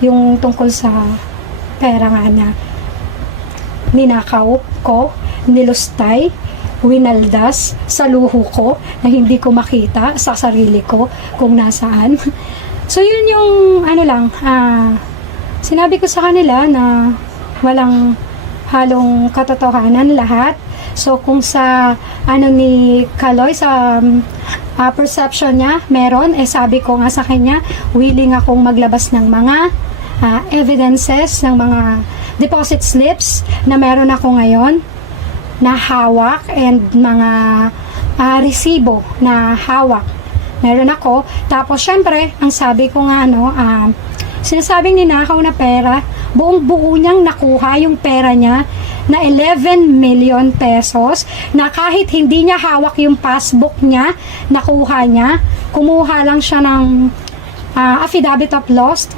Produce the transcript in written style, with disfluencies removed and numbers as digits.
yung tungkol sa pera nga na ninakaw ko, nilustay, winaldas sa luho ko na hindi ko makita sa sarili ko kung nasaan. So yun yung sinabi ko sa kanila na walang halong katotohanan lahat. So kung sa ni Kaloy sa perception niya meron, sabi ko nga sa kanya willing akong maglabas ng mga evidences, ng mga deposit slips na meron ako ngayon na hawak and mga resibo na hawak meron ako. Tapos syempre ang sabi ko nga sinasabing ninakaw na pera, buong buo niyang nakuha yung pera niya na 11 million pesos na kahit hindi niya hawak yung passbook niya, nakuha niya, kumuha lang siya ng affidavit of loss